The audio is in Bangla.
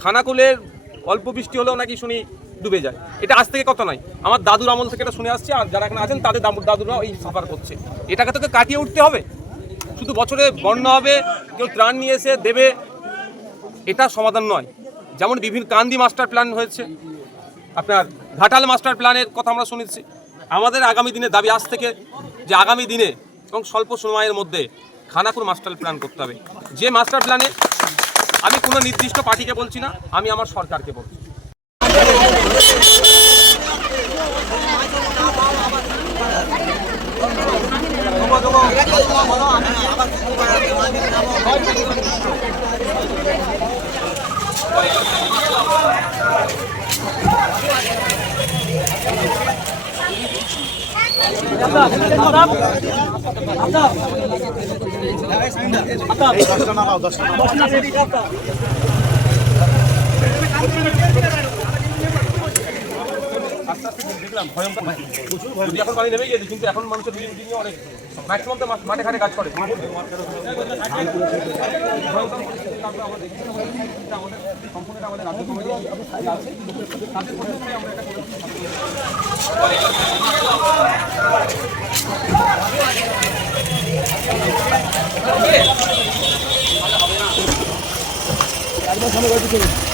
খানাকুলের অল্প বৃষ্টি হলেও নাকি শুনি ডুবে যায়। এটা আজ থেকে কথা নয়। আমার দাদুর আমল থেকে এটা শুনে আসছে, আর যারা এখানে আছেন, তাদের দাদু- দাদুরা এই সাফার করছে। এটাকে তোকে কাটিয়ে উঠতে হবে। শুধু বছরে বন্যা হবে, কেউ ত্রাণ নিয়ে এসে দেবে, এটা সমাধান নয়। যেমন বিভিন্ন কান্দি মাস্টার প্ল্যান হয়েছে, আপনার ঘাটাল মাস্টার প্ল্যানের কথা আমরা শুনেছি। আমাদের আগামী দিনে দাবি আজ থেকে যে আগামী দিনে এবং স্বল্প সময়ের মধ্যে খানাকুর মাস্টার প্ল্যান করতে হবে। যে মাস্টার প্ল্যানে আমি কোনো নির্দিষ্ট পার্টিকে বলছি না আমি আমার সরকারকে বলছি। এখন পানি নেমে গিয়েছে কিন্তু এখন মানুষের অনেক ম্যাক্সিমাম তো মাঠে ঘাটে কাজ করে আমরা এটা করে